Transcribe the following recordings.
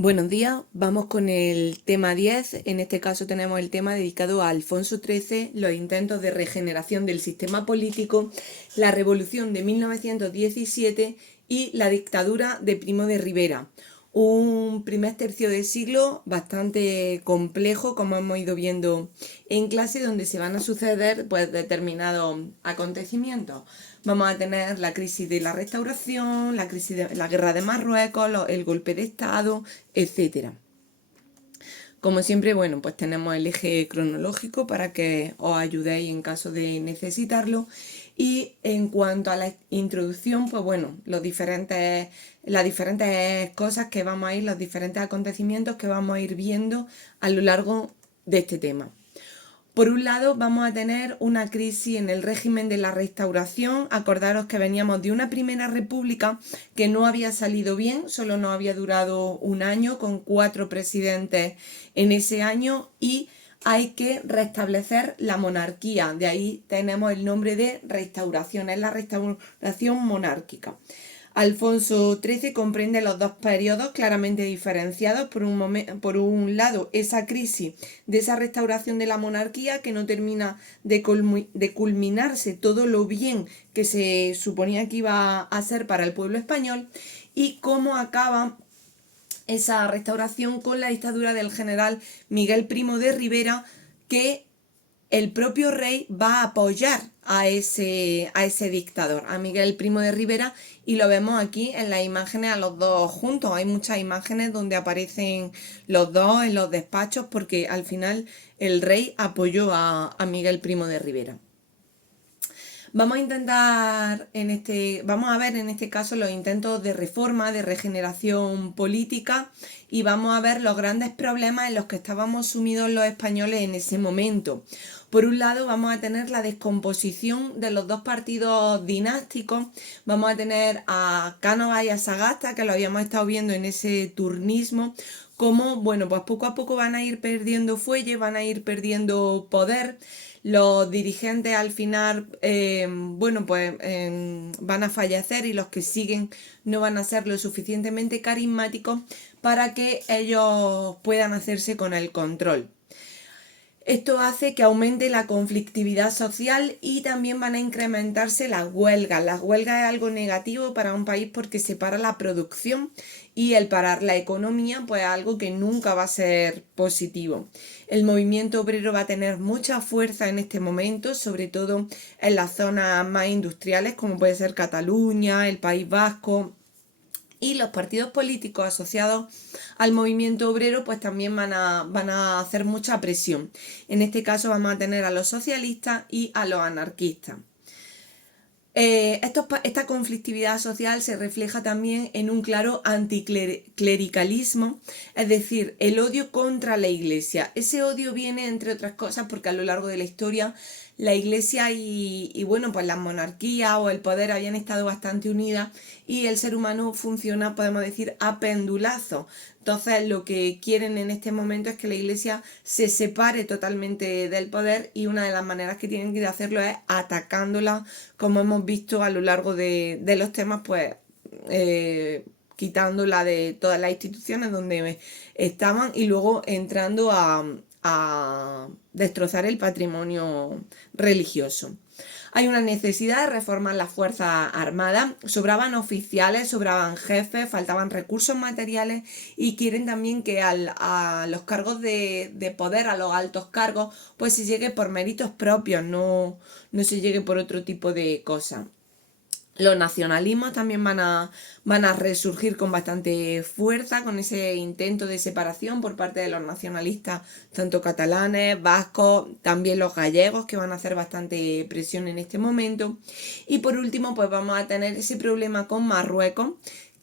Buenos días, vamos con el tema 10. En este caso tenemos el tema dedicado a Alfonso XIII, los intentos de regeneración del sistema político, la revolución de 1917 y la dictadura de Primo de Rivera. Un primer tercio de siglo bastante complejo, como hemos ido viendo en clase, donde se van a suceder determinados acontecimientos. Vamos a tener la crisis de la Restauración, la crisis de la guerra de Marruecos, el golpe de Estado, etcétera. Como siempre, bueno, pues tenemos el eje cronológico para que os ayudéis en caso de necesitarlo. Y en cuanto a la introducción, pues bueno, las diferentes cosas que vamos a ir, los diferentes acontecimientos que vamos a ir viendo a lo largo de este tema. Por un lado, vamos a tener una crisis en el régimen de la Restauración. Acordaros que veníamos de una primera república que no había salido bien, solo nos había durado un año, con 4 presidentes en ese año, y hay que restablecer la monarquía. De ahí tenemos el nombre de restauración, es la restauración monárquica. Alfonso XIII comprende los dos periodos claramente diferenciados. Por un lado, esa crisis de esa restauración de la monarquía que no termina de culminarse todo lo bien que se suponía que iba a ser para el pueblo español, y cómo acaba esa restauración con la dictadura del general Miguel Primo de Rivera, que el propio rey va a apoyar a ese dictador, a Miguel Primo de Rivera, y lo vemos aquí en las imágenes a los dos juntos. Hay muchas imágenes donde aparecen los dos en los despachos porque al final el rey apoyó a Miguel Primo de Rivera. Vamos a ver en este caso los intentos de reforma, de regeneración política, y vamos a ver los grandes problemas en los que estábamos sumidos los españoles en ese momento. Por un lado, vamos a tener la descomposición de los dos partidos dinásticos. Vamos a tener a Cánovas y a Sagasta, que lo habíamos estado viendo en ese turnismo, como, bueno, pues poco a poco van a ir perdiendo fuelle, van a ir perdiendo poder. Los dirigentes al final, van a fallecer, y los que siguen no van a ser lo suficientemente carismáticos para que ellos puedan hacerse con el control. Esto hace que aumente la conflictividad social y también van a incrementarse las huelgas. Las huelgas es algo negativo para un país porque se para la producción, y el parar la economía pues es algo que nunca va a ser positivo. El movimiento obrero va a tener mucha fuerza en este momento, sobre todo en las zonas más industriales como puede ser Cataluña, el País Vasco. Y los partidos políticos asociados al movimiento obrero pues también van a hacer mucha presión. En este caso vamos a tener a los socialistas y a los anarquistas. Esta conflictividad social se refleja también en un claro anticlericalismo, es decir, el odio contra la Iglesia. Ese odio viene, entre otras cosas, porque a lo largo de la historia la Iglesia pues las monarquías o el poder habían estado bastante unidas, y el ser humano funciona, podemos decir, a pendulazo. Entonces lo que quieren en este momento es que la Iglesia se separe totalmente del poder, y una de las maneras que tienen que hacerlo es atacándola, como hemos visto a lo largo de los temas, pues quitándola de todas las instituciones donde estaban, y luego entrando a destrozar el patrimonio religioso. Hay una necesidad de reformar las fuerzas armadas. Sobraban oficiales, sobraban jefes, faltaban recursos materiales, y quieren también que a los cargos de poder, a los altos cargos, pues se llegue por méritos propios, no se llegue por otro tipo de cosas. Los nacionalismos también van a resurgir con bastante fuerza, con ese intento de separación por parte de los nacionalistas, tanto catalanes, vascos, también los gallegos, que van a hacer bastante presión en este momento. Y por último, pues vamos a tener ese problema con Marruecos,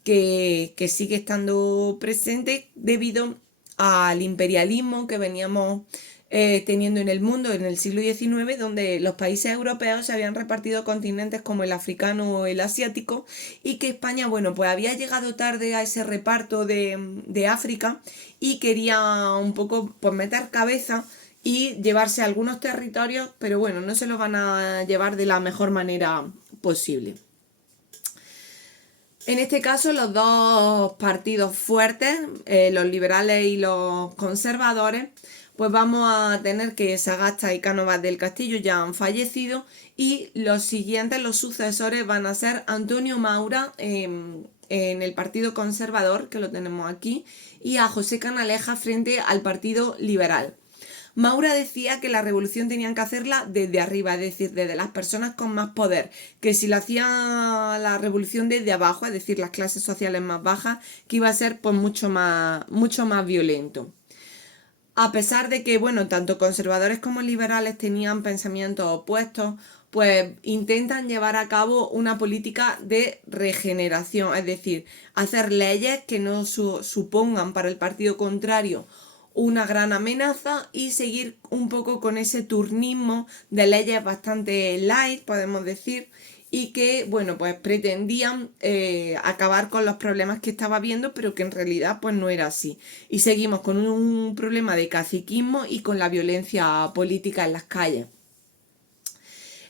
que sigue estando presente debido al imperialismo que veníamos teniendo en el mundo en el siglo XIX, donde los países europeos se habían repartido continentes como el africano o el asiático, y que España, pues había llegado tarde a ese reparto de África, y quería un poco pues meter cabeza y llevarse algunos territorios, pero bueno, no se los van a llevar de la mejor manera posible. En este caso, los dos partidos fuertes, los liberales y los conservadores, pues vamos a tener que Sagasta y Cánovas del Castillo ya han fallecido y los siguientes, los sucesores, van a ser Antonio Maura en el Partido Conservador, que lo tenemos aquí, y a José Canaleja frente al Partido Liberal. Maura decía que la revolución tenían que hacerla desde arriba, es decir, desde las personas con más poder, que si lo hacía la revolución desde abajo, es decir, las clases sociales más bajas, que iba a ser pues mucho más violento. A pesar de que, bueno, tanto conservadores como liberales tenían pensamientos opuestos, pues intentan llevar a cabo una política de regeneración, es decir, hacer leyes que no supongan para el partido contrario una gran amenaza y seguir un poco con ese turnismo de leyes bastante light, podemos decir, y que, bueno, pues pretendían acabar con los problemas que estaba viendo, pero que en realidad pues no era así. Y seguimos con un problema de caciquismo y con la violencia política en las calles.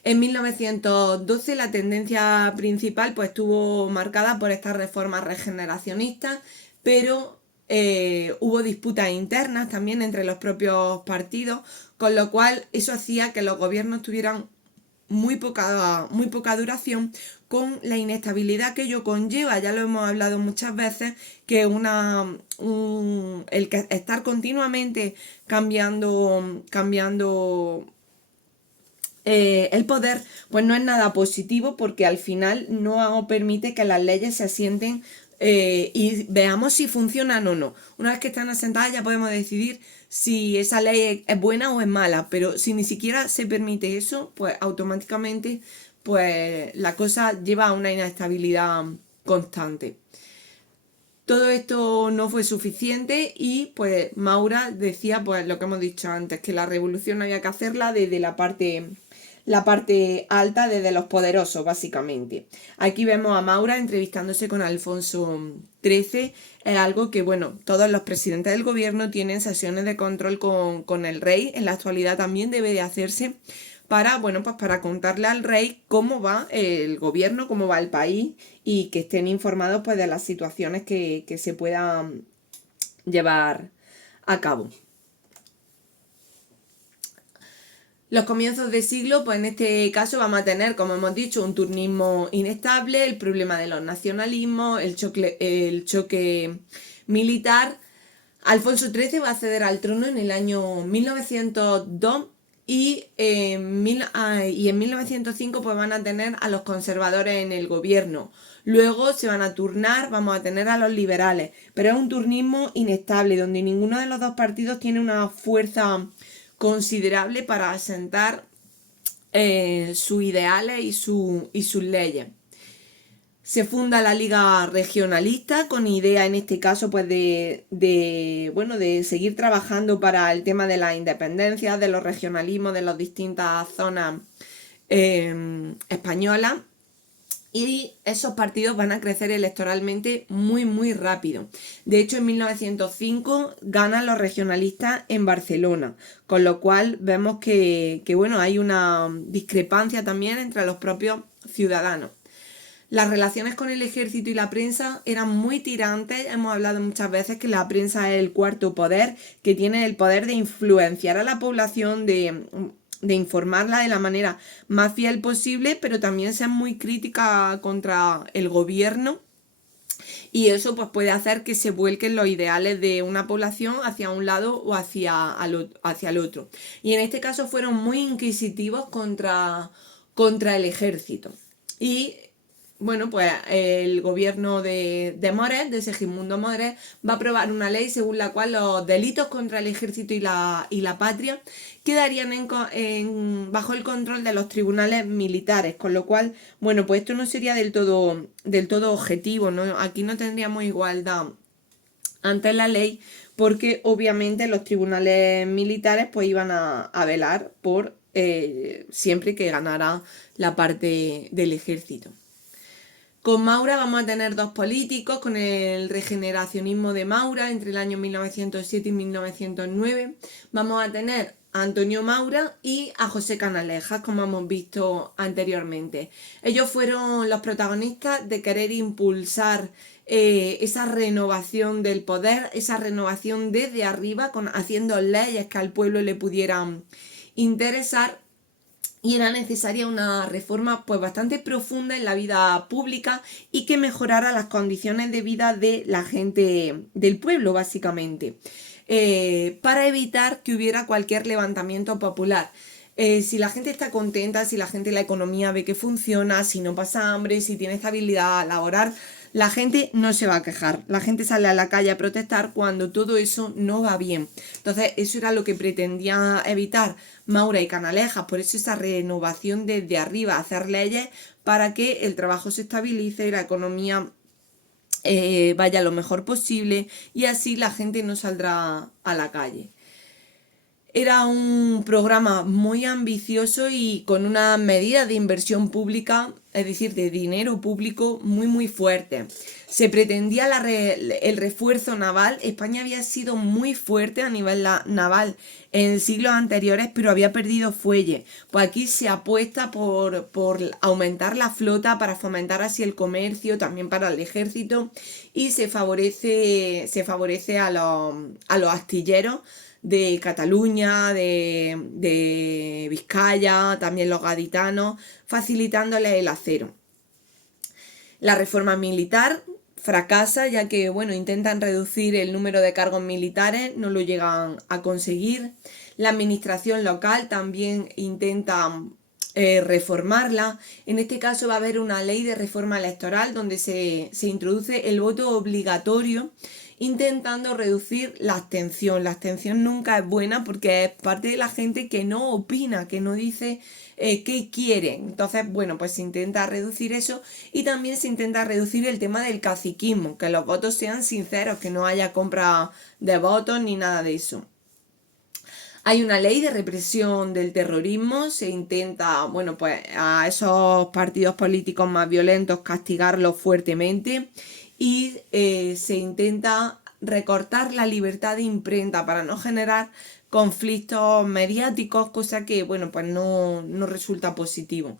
En 1912 la tendencia principal pues estuvo marcada por estas reformas regeneracionistas, pero hubo disputas internas también entre los propios partidos, con lo cual eso hacía que los gobiernos tuvieran muy poca duración, con la inestabilidad que ello conlleva. Ya lo hemos hablado muchas veces, que el que estar continuamente cambiando el poder, pues no es nada positivo, porque al final no permite que las leyes se asienten y veamos si funcionan o no. Una vez que están asentadas ya podemos decidir si esa ley es buena o es mala, pero si ni siquiera se permite eso, pues automáticamente pues la cosa lleva a una inestabilidad constante. Todo esto no fue suficiente y pues Maura decía pues lo que hemos dicho antes, que la revolución había que hacerla desde la parte alta, desde los poderosos, básicamente. Aquí vemos a Maura entrevistándose con Alfonso XIII. Es algo que, bueno, todos los presidentes del gobierno tienen sesiones de control con el rey. En la actualidad también debe de hacerse para, bueno, pues para contarle al rey cómo va el gobierno, cómo va el país, y que estén informados pues de las situaciones que se puedan llevar a cabo. Los comienzos de siglo, pues en este caso vamos a tener, como hemos dicho, un turnismo inestable, el problema de los nacionalismos, el choque militar. Alfonso XIII va a acceder al trono en el año 1902 y en 1905 pues van a tener a los conservadores en el gobierno. Luego se van a turnar, vamos a tener a los liberales, pero es un turnismo inestable, donde ninguno de los dos partidos tiene una fuerza considerable para asentar sus ideales y sus leyes. Se funda la Liga Regionalista con idea en este caso pues de seguir trabajando para el tema de la independencia, de los regionalismos de las distintas zonas españolas. Y esos partidos van a crecer electoralmente muy rápido. De hecho, en 1905 ganan los regionalistas en Barcelona, con lo cual vemos que bueno, hay una discrepancia también entre los propios ciudadanos. Las relaciones con el ejército y la prensa eran muy tirantes. Hemos hablado muchas veces que la prensa es el cuarto poder, que tiene el poder de influenciar a la población, de informarla de la manera más fiel posible, pero también ser muy crítica contra el gobierno, y eso pues puede hacer que se vuelquen los ideales de una población hacia un lado o hacia el otro. Y en este caso fueron muy inquisitivos contra el ejército. Y bueno, pues el gobierno de Moret, de Segismundo Moret, va a aprobar una ley según la cual los delitos contra el ejército y la patria quedarían bajo el control de los tribunales militares, con lo cual, bueno, pues esto no sería del todo objetivo, ¿no? Aquí no tendríamos igualdad ante la ley, porque obviamente los tribunales militares pues iban a velar por siempre que ganara la parte del ejército. Con Maura vamos a tener dos políticos, con el regeneracionismo de Maura entre el año 1907 y 1909. Vamos a tener a Antonio Maura y a José Canalejas, como hemos visto anteriormente. Ellos fueron los protagonistas de querer impulsar esa renovación del poder, esa renovación desde arriba, haciendo leyes que al pueblo le pudieran interesar. Y era necesaria una reforma pues bastante profunda en la vida pública y que mejorara las condiciones de vida de la gente del pueblo, básicamente, para evitar que hubiera cualquier levantamiento popular. Si la gente está contenta, si la gente la economía ve que funciona, si no pasa hambre, si tiene estabilidad laboral, la gente no se va a quejar. La gente sale a la calle a protestar cuando todo eso no va bien. Entonces, eso era lo que pretendía evitar Maura y Canalejas. Por eso esa renovación desde arriba, hacer leyes para que el trabajo se estabilice y la economía vaya lo mejor posible y así la gente no saldrá a la calle. Era un programa muy ambicioso y con una medida de inversión pública, es decir, de dinero público muy fuerte. Se pretendía el refuerzo naval. España había sido muy fuerte a nivel naval en siglos anteriores, pero había perdido fuelle. Pues aquí se apuesta por aumentar la flota para fomentar así el comercio, también para el ejército, y se favorece a los astilleros de Cataluña, de Vizcaya, también los gaditanos, facilitándoles el acero. La reforma militar fracasa, ya que intentan reducir el número de cargos militares, no lo llegan a conseguir. La administración local también intenta reformarla. En este caso va a haber una ley de reforma electoral donde se introduce el voto obligatorio, intentando reducir la abstención. La abstención nunca es buena porque es parte de la gente que no opina, que no dice qué quiere. Entonces, pues se intenta reducir eso y también se intenta reducir el tema del caciquismo, que los votos sean sinceros, que no haya compra de votos ni nada de eso. Hay una ley de represión del terrorismo, se intenta, a esos partidos políticos más violentos castigarlos fuertemente y se intenta recortar la libertad de imprenta para no generar conflictos mediáticos, cosa que, no resulta positivo.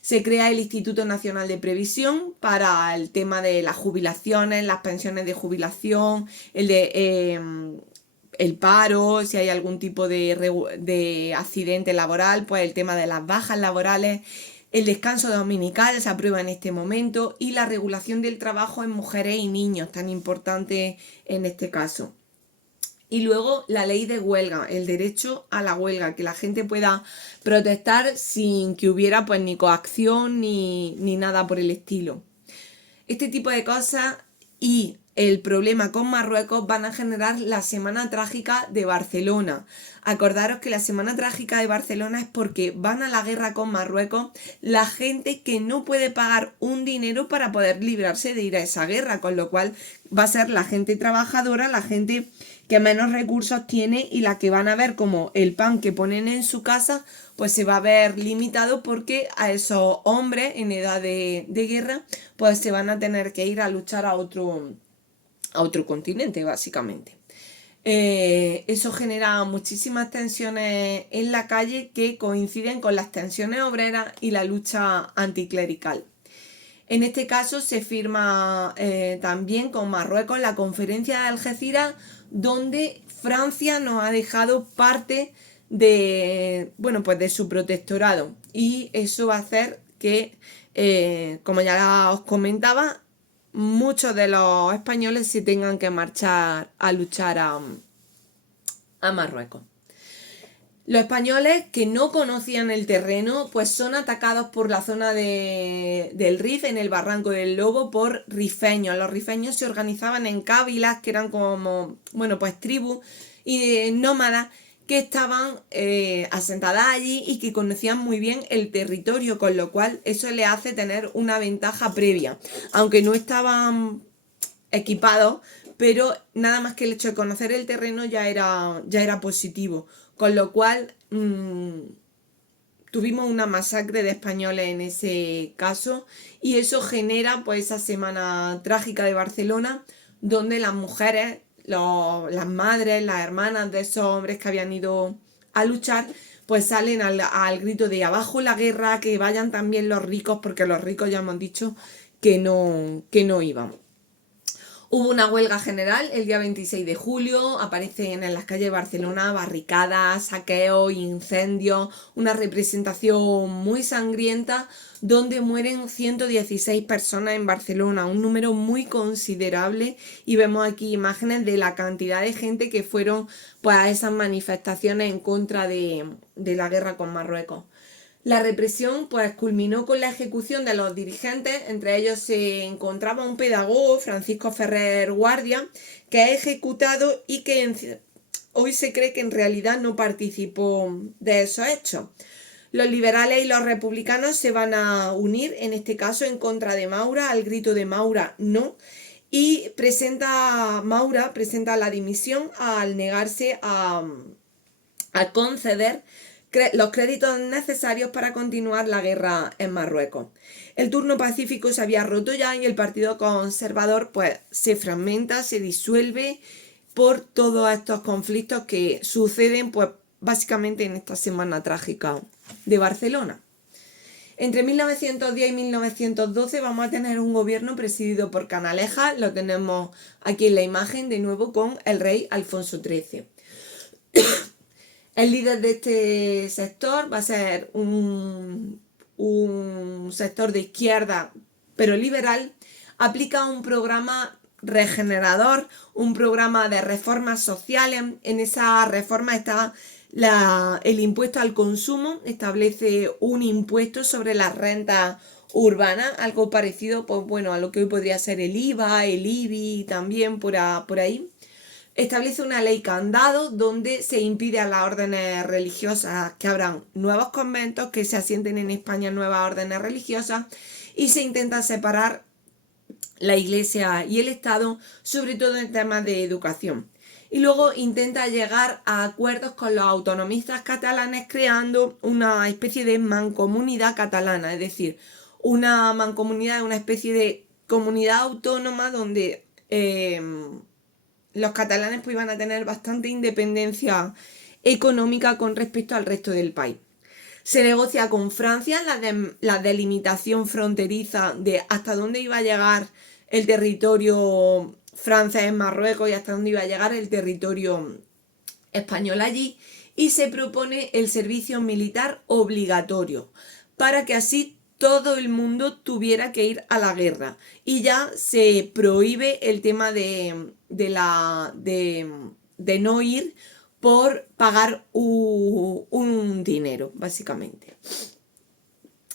Se crea el Instituto Nacional de Previsión para el tema de las jubilaciones, las pensiones de jubilación, el paro, si hay algún tipo de accidente laboral, pues el tema de las bajas laborales, el descanso dominical se aprueba en este momento y la regulación del trabajo en mujeres y niños, tan importante en este caso. Y luego la ley de huelga, el derecho a la huelga, que la gente pueda protestar sin que hubiera ni coacción ni nada por el estilo. Este tipo de cosas y el problema con Marruecos van a generar la Semana Trágica de Barcelona. Acordaros que la Semana Trágica de Barcelona es porque van a la guerra con Marruecos la gente que no puede pagar un dinero para poder librarse de ir a esa guerra, con lo cual va a ser la gente trabajadora, la gente que menos recursos tiene y la que van a ver como el pan que ponen en su casa pues se va a ver limitado porque a esos hombres en edad de guerra pues se van a tener que ir a luchar a otro continente básicamente. Eso genera muchísimas tensiones en la calle que coinciden con las tensiones obreras y la lucha anticlerical. En este caso se firma también con Marruecos la conferencia de Algeciras, donde Francia nos ha dejado parte de su protectorado, y eso va a hacer que, como ya os comentaba, muchos de los españoles se tengan que marchar a luchar a Marruecos. Los españoles que no conocían el terreno pues son atacados por la zona del Rif, en el Barranco del Lobo, por rifeños. Los rifeños se organizaban en cábilas que eran como tribus y nómadas que estaban asentadas allí y que conocían muy bien el territorio, con lo cual eso le hace tener una ventaja previa. Aunque no estaban equipados, pero nada más que el hecho de conocer el terreno ya era positivo. Con lo cual tuvimos una masacre de españoles en ese caso, y eso genera pues esa Semana Trágica de Barcelona, donde las mujeres, las madres, las hermanas de esos hombres que habían ido a luchar, pues salen al grito de abajo la guerra, que vayan también los ricos, porque los ricos ya hemos dicho que no iban. Hubo una huelga general el día 26 de julio, aparecen en las calles de Barcelona barricadas, saqueos, incendios, una representación muy sangrienta donde mueren 116 personas en Barcelona, un número muy considerable, y vemos aquí imágenes de la cantidad de gente que fueron pues, a esas manifestaciones en contra de la guerra con Marruecos. La represión pues culminó con la ejecución de los dirigentes, entre ellos se encontraba un pedagogo, Francisco Ferrer Guardia, que es ejecutado y que hoy se cree que en realidad no participó de esos hechos. Los liberales y los republicanos se van a unir, en este caso en contra de Maura, al grito de Maura no, y Maura presenta la dimisión al negarse a conceder los créditos necesarios para continuar la guerra en Marruecos. El turno pacífico se había roto ya y el Partido Conservador pues se fragmenta, se disuelve por todos estos conflictos que suceden pues básicamente en esta semana trágica de Barcelona. Entre 1910 y 1912 vamos a tener un gobierno presidido por Canalejas, lo tenemos aquí en la imagen de nuevo con el rey Alfonso XIII. El líder de este sector va a ser un sector de izquierda pero liberal. Aplica un programa regenerador, un programa de reformas sociales. En esa reforma está el impuesto al consumo, establece un impuesto sobre las rentas urbanas, algo parecido pues, bueno, a lo que hoy podría ser el IVA, el IBI también por ahí. Establece una ley candado donde se impide a las órdenes religiosas que abran nuevos conventos, que se asienten en España nuevas órdenes religiosas, y se intenta separar la Iglesia y el Estado, sobre todo en temas de educación. Y luego intenta llegar a acuerdos con los autonomistas catalanes creando una especie de mancomunidad catalana, es decir, una mancomunidad, una especie de comunidad autónoma donde los catalanes pues iban a tener bastante independencia económica con respecto al resto del país. Se negocia con Francia la delimitación fronteriza de hasta dónde iba a llegar el territorio francés en Marruecos y hasta dónde iba a llegar el territorio español allí, y se propone el servicio militar obligatorio para que así todo el mundo tuviera que ir a la guerra, y ya se prohíbe el tema de no ir por pagar un dinero, básicamente.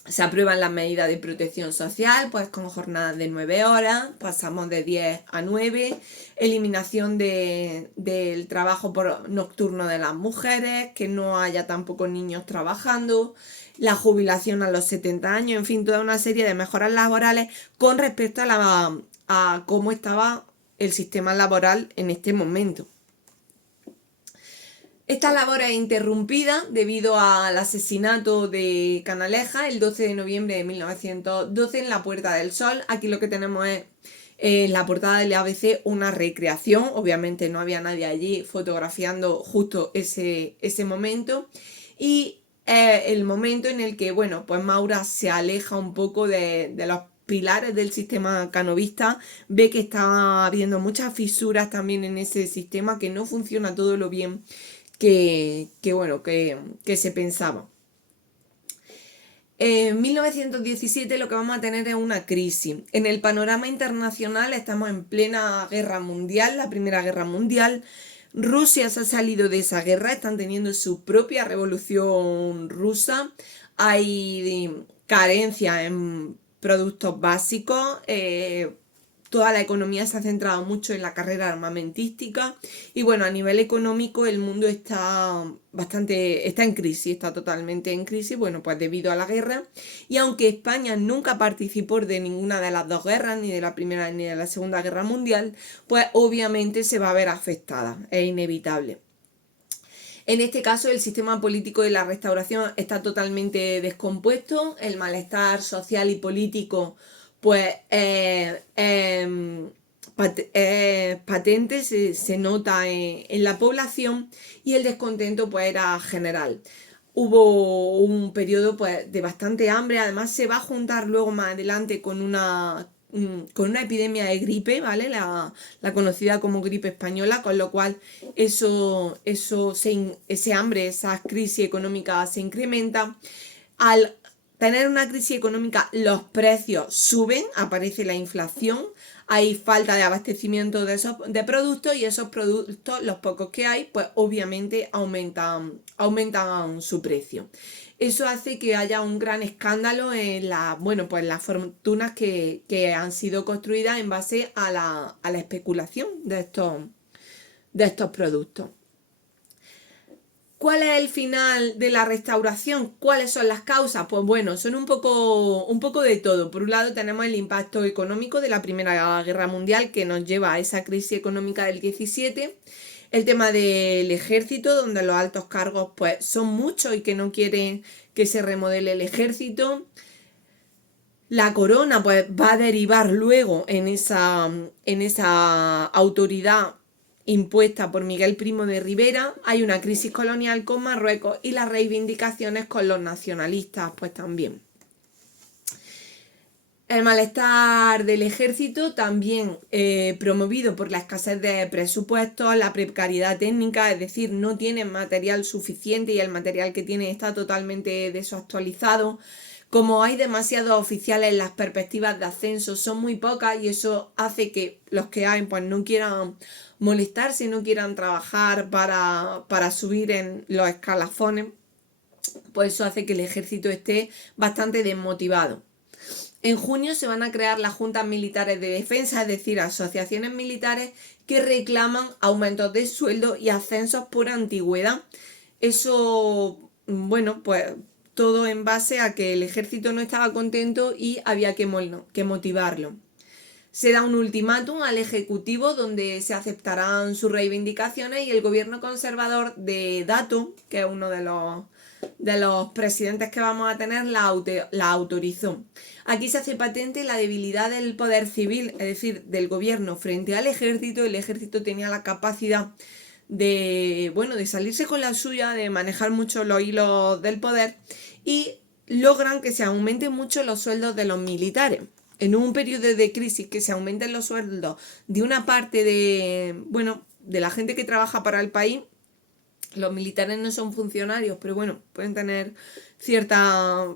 Se aprueban las medidas de protección social, pues con jornadas de 9 horas, pasamos de 10 a 9, eliminación del trabajo nocturno de las mujeres, que no haya tampoco niños trabajando, la jubilación a los 70 años, en fin, toda una serie de mejoras laborales con respecto a cómo estaba el sistema laboral en este momento. Esta labor es interrumpida debido al asesinato de Canalejas el 12 de noviembre de 1912 en la Puerta del Sol. Aquí lo que tenemos es en la portada del ABC una recreación. Obviamente no había nadie allí fotografiando justo ese momento. Y el momento en el que, bueno, pues Maura se aleja un poco de los pilares del sistema canovista, ve que está habiendo muchas fisuras también en ese sistema, que no funciona todo lo bien que se pensaba. En 1917 lo que vamos a tener es una crisis. En el panorama internacional estamos en plena guerra mundial, la Primera Guerra Mundial. Rusia se ha salido de esa guerra, están teniendo su propia revolución rusa. Hay carencia en productos básicos. Toda la economía se ha centrado mucho en la carrera armamentística y bueno, a nivel económico el mundo está en crisis, está totalmente en crisis, bueno, pues debido a la guerra. Y aunque España nunca participó de ninguna de las dos guerras, ni de la Primera ni de la Segunda Guerra Mundial, pues obviamente se va a ver afectada, es inevitable. En este caso, el sistema político de la Restauración está totalmente descompuesto, el malestar social y político pues patente, se nota en la población, y el descontento pues era general. Hubo un periodo pues, de bastante hambre, además se va a juntar luego más adelante con una epidemia de gripe, ¿vale? La conocida como gripe española, con lo cual ese hambre, esa crisis económica se incrementa. Al tener una crisis económica, los precios suben, aparece la inflación, hay falta de abastecimiento de productos, y esos productos, los pocos que hay, pues obviamente aumentan su precio. Eso hace que haya un gran escándalo en pues las fortunas que han sido construidas en base a la especulación de estos productos. ¿Cuál es el final de la restauración? ¿Cuáles son las causas? Pues bueno, son un poco de todo. Por un lado tenemos el impacto económico de la Primera Guerra Mundial, que nos lleva a esa crisis económica del 17. El tema del ejército, donde los altos cargos pues son muchos y que no quieren que se remodele el ejército. La corona pues va a derivar luego en esa autoridad impuesta por Miguel Primo de Rivera. Hay una crisis colonial con Marruecos y las reivindicaciones con los nacionalistas pues también. El malestar del ejército, también promovido por la escasez de presupuestos, la precariedad técnica, es decir, no tienen material suficiente y el material que tienen está totalmente desactualizado. Como hay demasiados oficiales, las perspectivas de ascenso son muy pocas, y eso hace que los que hay pues no quieran molestarse, no quieran trabajar para subir en los escalafones. Pues eso hace que el ejército esté bastante desmotivado. En junio se van a crear las juntas militares de defensa, es decir, asociaciones militares que reclaman aumentos de sueldo y ascensos por antigüedad. Eso, bueno, pues todo en base a que el ejército no estaba contento y había que motivarlo. Se da un ultimátum al Ejecutivo donde se aceptarán sus reivindicaciones, y el gobierno conservador de Dato, que es uno de los presidentes que vamos a tener, la autorizó. Aquí se hace patente la debilidad del poder civil, es decir, del gobierno frente al ejército. El ejército tenía la capacidad de salirse con la suya, de manejar mucho los hilos del poder, y logran que se aumenten mucho los sueldos de los militares. En un periodo de crisis, que se aumenten los sueldos de una parte de la gente que trabaja para el país. Los militares no son funcionarios, pero bueno, pueden tener cierta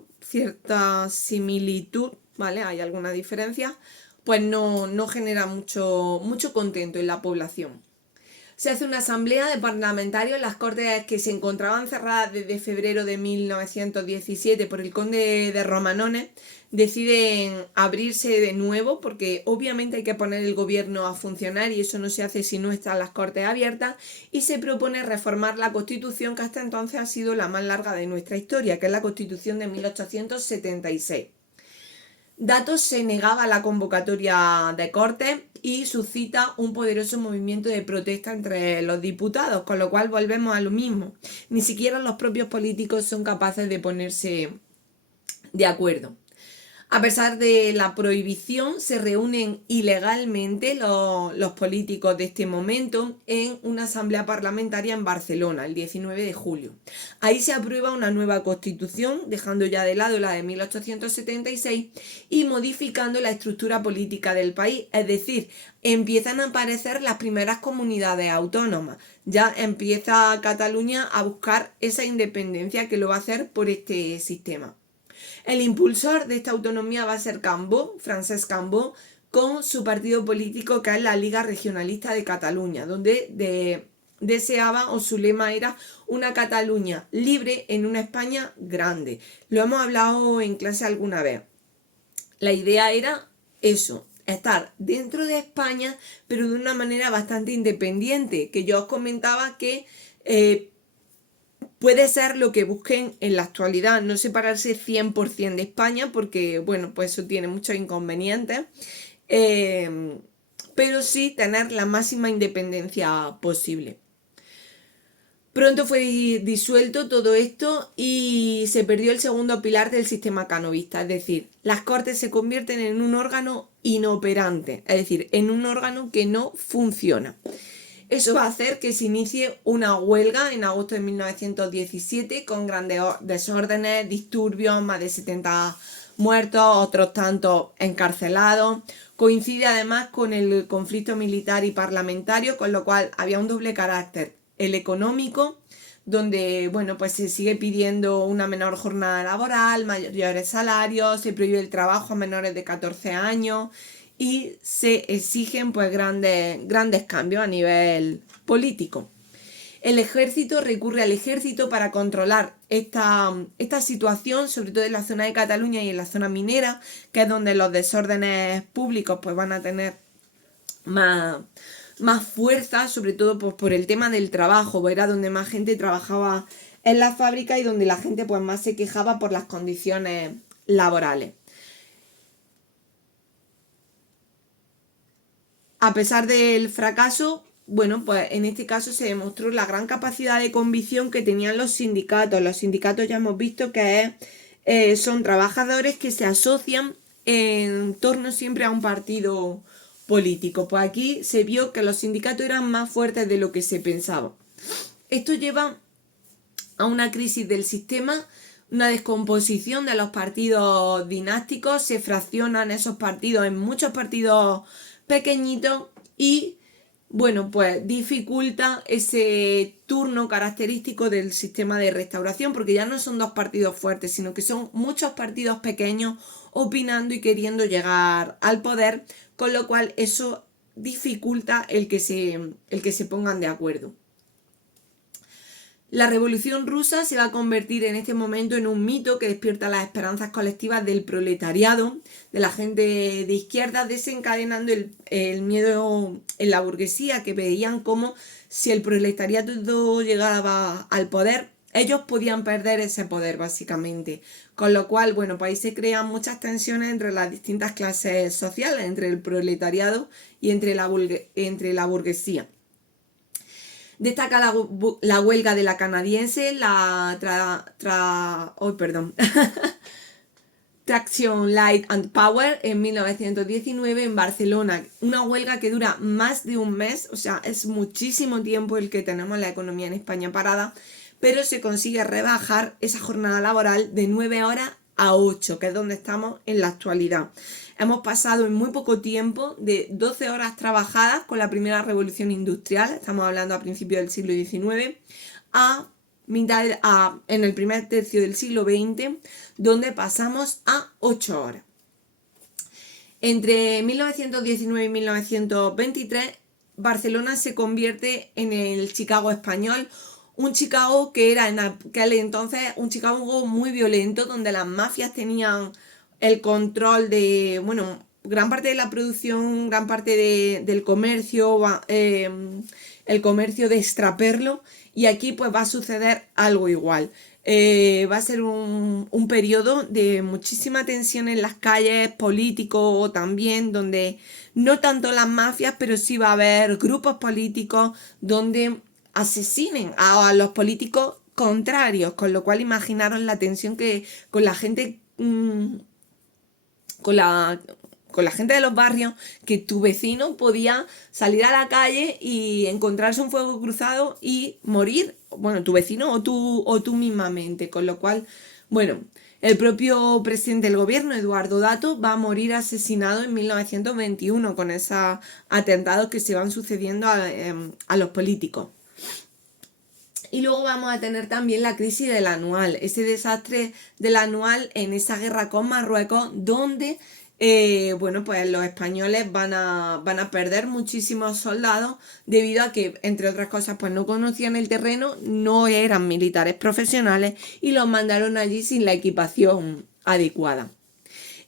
similitud, ¿vale? Hay alguna diferencia, pues no genera mucho contento en la población. Se hace una asamblea de parlamentarios. Las Cortes, que se encontraban cerradas desde febrero de 1917 por el conde de Romanones, deciden abrirse de nuevo, porque obviamente hay que poner el gobierno a funcionar y eso no se hace si no están las Cortes abiertas, y se propone reformar la Constitución, que hasta entonces ha sido la más larga de nuestra historia, que es la Constitución de 1876. Datos se negaba a la convocatoria de Cortes y suscita un poderoso movimiento de protesta entre los diputados, con lo cual volvemos a lo mismo. Ni siquiera los propios políticos son capaces de ponerse de acuerdo. A pesar de la prohibición, se reúnen ilegalmente los políticos de este momento en una asamblea parlamentaria en Barcelona, el 19 de julio. Ahí se aprueba una nueva constitución, dejando ya de lado la de 1876 y modificando la estructura política del país. Es decir, empiezan a aparecer las primeras comunidades autónomas. Ya empieza Cataluña a buscar esa independencia, que lo va a hacer por este sistema. El impulsor de esta autonomía va a ser Cambó, Francesc Cambó, con su partido político, que es la Liga Regionalista de Cataluña, donde deseaba, o su lema era, una Cataluña libre en una España grande. Lo hemos hablado en clase alguna vez. La idea era eso, estar dentro de España, pero de una manera bastante independiente, que yo os comentaba que puede ser lo que busquen en la actualidad, no separarse 100% de España, porque pues eso tiene muchos inconvenientes, pero sí tener la máxima independencia posible. Pronto fue disuelto todo esto y se perdió el segundo pilar del sistema canovista, es decir, las Cortes se convierten en un órgano inoperante, es decir, en un órgano que no funciona. Eso va a hacer que se inicie una huelga en agosto de 1917 con grandes desórdenes, disturbios, más de 70 muertos, otros tantos encarcelados. Coincide además con el conflicto militar y parlamentario, con lo cual había un doble carácter: el económico, donde bueno, pues se sigue pidiendo una menor jornada laboral, mayores salarios, se prohíbe el trabajo a menores de 14 años y se exigen pues grandes cambios a nivel político. El ejército recurre al ejército para controlar esta situación, sobre todo en la zona de Cataluña y en la zona minera, que es donde los desórdenes públicos pues van a tener más fuerza, sobre todo pues, por el tema del trabajo, era donde más gente trabajaba en la fábrica y donde la gente pues más se quejaba por las condiciones laborales. A pesar del fracaso, bueno, pues en este caso se demostró la gran capacidad de convicción que tenían los sindicatos. Los sindicatos ya hemos visto que son trabajadores que se asocian en torno siempre a un partido político. Pues aquí se vio que los sindicatos eran más fuertes de lo que se pensaba. Esto lleva a una crisis del sistema, una descomposición de los partidos dinásticos, se fraccionan esos partidos en muchos partidos pequeñitos y bueno, pues dificulta ese turno característico del sistema de restauración, porque ya no son dos partidos fuertes, sino que son muchos partidos pequeños opinando y queriendo llegar al poder, con lo cual eso dificulta el que se pongan de acuerdo. La Revolución Rusa se va a convertir en este momento en un mito que despierta las esperanzas colectivas del proletariado, de la gente de izquierda, desencadenando el miedo en la burguesía, que veían como si el proletariado llegaba al poder, ellos podían perder ese poder básicamente. Con lo cual, bueno, pues ahí se crean muchas tensiones entre las distintas clases sociales, entre el proletariado y entre la burguesía. Destaca la huelga de la canadiense, la Traction Light and Power en 1919 en Barcelona. Una huelga que dura más de un mes, o sea, es muchísimo tiempo el que tenemos la economía en España parada, pero se consigue rebajar esa jornada laboral de 9 horas a 8, que es donde estamos en la actualidad. Hemos pasado en muy poco tiempo de 12 horas trabajadas con la primera revolución industrial, estamos hablando a principios del siglo XIX, en el primer tercio del siglo XX, donde pasamos a 8 horas. Entre 1919 y 1923, Barcelona se convierte en el Chicago español, un Chicago que era en aquel entonces un Chicago muy violento, donde las mafias tenían el control de, bueno, gran parte de la producción, gran parte del comercio, el comercio de extraperlo, y aquí pues va a suceder algo igual. Va a ser un periodo de muchísima tensión en las calles, político también, donde no tanto las mafias, pero sí va a haber grupos políticos donde asesinen a los políticos contrarios, con lo cual imaginaros la tensión que con la gente, con la gente de los barrios, que tu vecino podía salir a la calle y encontrarse un fuego cruzado y morir, bueno, tu vecino o tú mismamente, con lo cual, bueno, el propio presidente del gobierno, Eduardo Dato, va a morir asesinado en 1921 con esos atentados que se van sucediendo a los políticos. Y luego vamos a tener también la crisis del Anual, ese desastre del Anual en esa guerra con Marruecos, donde bueno, pues los españoles van a perder muchísimos soldados debido a que, entre otras cosas, pues no conocían el terreno, no eran militares profesionales y los mandaron allí sin la equipación adecuada.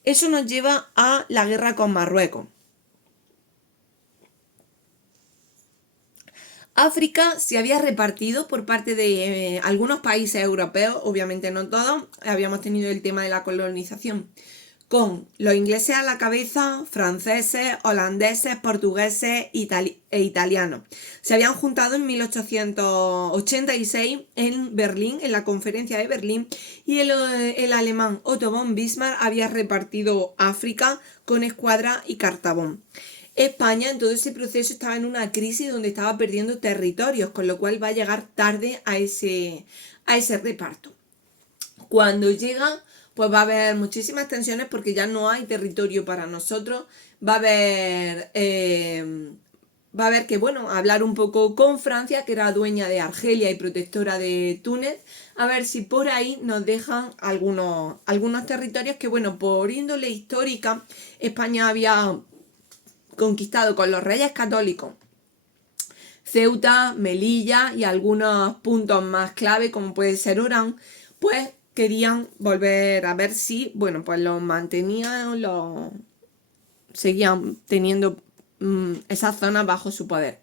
Eso nos lleva a la guerra con Marruecos. África se había repartido por parte de algunos países europeos, obviamente no todos, habíamos tenido el tema de la colonización con los ingleses a la cabeza, franceses, holandeses, portugueses e italianos. Se habían juntado en 1886 en Berlín, en la conferencia de Berlín, y el alemán Otto von Bismarck había repartido África con Escuadra y Cartabón. España en todo ese proceso estaba en una crisis donde estaba perdiendo territorios, con lo cual va a llegar tarde a ese reparto. Cuando llega, pues va a haber muchísimas tensiones porque ya no hay territorio para nosotros. Va a haber que, bueno, hablar un poco con Francia, que era dueña de Argelia y protectora de Túnez, a ver si por ahí nos dejan algunos territorios que, bueno, por índole histórica, España había conquistado con los reyes católicos Ceuta, Melilla y algunos puntos más clave como puede ser Orán, pues querían volver a ver si, bueno, pues los mantenían, seguían teniendo esas zonas bajo su poder.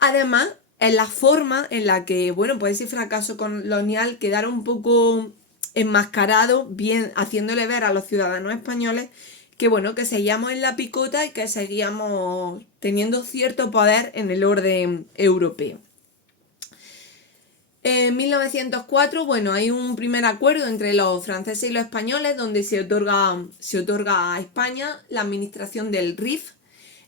Además, en la forma en la que, bueno, pues ese fracaso colonial quedara un poco enmascarado, bien haciéndole ver a los ciudadanos españoles que, bueno, que seguíamos en la picota y que seguíamos teniendo cierto poder en el orden europeo. En 1904, bueno, hay un primer acuerdo entre los franceses y los españoles donde se otorga a España la administración del Rif.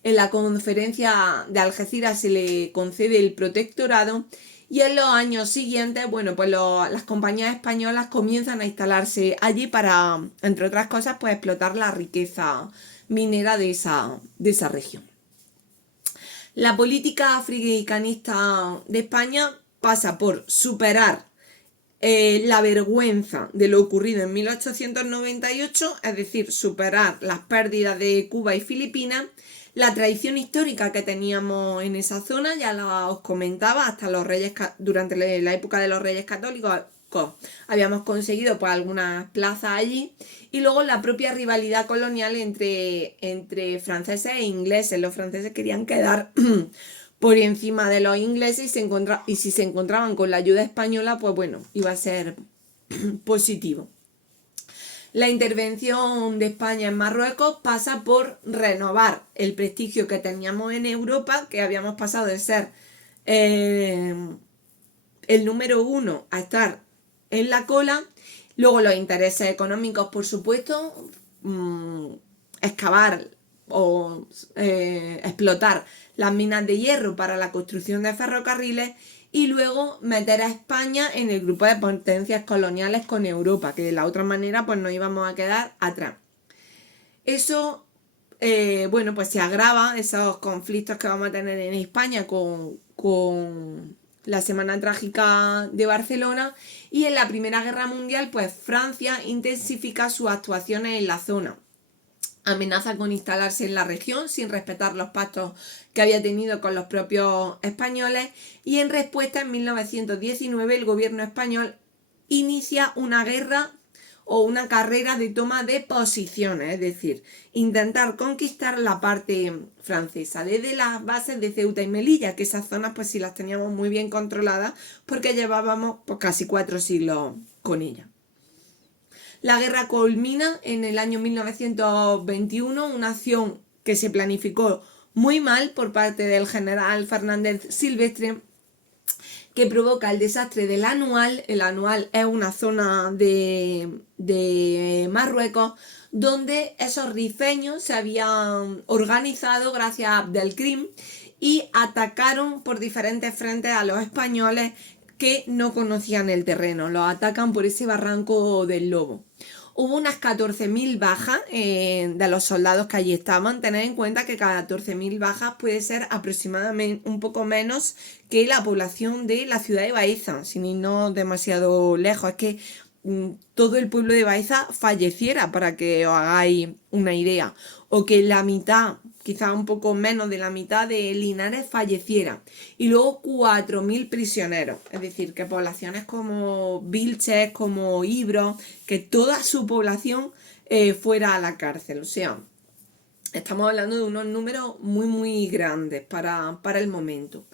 En la conferencia de Algeciras se le concede el protectorado y en los años siguientes, bueno, pues las compañías españolas comienzan a instalarse allí para, entre otras cosas, pues explotar la riqueza minera de esa región. La política africanista de España pasa por superar la vergüenza de lo ocurrido en 1898, es decir, superar las pérdidas de Cuba y Filipinas, la tradición histórica que teníamos en esa zona, ya os comentaba, hasta los reyes, durante la época de los reyes católicos habíamos conseguido pues algunas plazas allí, y luego la propia rivalidad colonial entre franceses e ingleses. Los franceses querían quedar por encima de los ingleses y si se encontraban con la ayuda española, pues bueno, iba a ser positivo. La intervención de España en Marruecos pasa por renovar el prestigio que teníamos en Europa, que habíamos pasado de ser el número 1 a estar en la cola. Luego los intereses económicos, por supuesto, excavar o explotar las minas de hierro para la construcción de ferrocarriles, y luego meter a España en el grupo de potencias coloniales con Europa, que de la otra manera pues nos íbamos a quedar atrás. Eso, bueno, pues se agrava esos conflictos que vamos a tener en España con la Semana Trágica de Barcelona, y en la Primera Guerra Mundial pues Francia intensifica sus actuaciones en la zona. Amenaza con instalarse en la región sin respetar los pactos que había tenido con los propios españoles, y en respuesta en 1919 el gobierno español inicia una guerra o una carrera de toma de posiciones, es decir, intentar conquistar la parte francesa desde las bases de Ceuta y Melilla, que esas zonas pues sí las teníamos muy bien controladas porque llevábamos pues casi 4 siglos con ellas. La guerra culmina en el año 1921, una acción que se planificó muy mal por parte del general Fernández Silvestre, que provoca el desastre del Anual. El Anual es una zona de Marruecos donde esos rifeños se habían organizado gracias a Abdelkrim y atacaron por diferentes frentes a los españoles que no conocían el terreno. Los atacan por ese barranco del Lobo. Hubo unas 14.000 bajas de los soldados que allí estaban. Tened en cuenta que cada 14.000 bajas puede ser aproximadamente un poco menos que la población de la ciudad de Baeza, sin irnos demasiado lejos. Es que todo el pueblo de Baeza falleciera, para que os hagáis una idea. O que la mitad, quizá un poco menos de la mitad de Linares falleciera. Y luego 4.000 prisioneros. Es decir, que poblaciones como Vilches, como Ibros, que toda su población fuera a la cárcel. O sea, estamos hablando de unos números muy, muy grandes para el momento.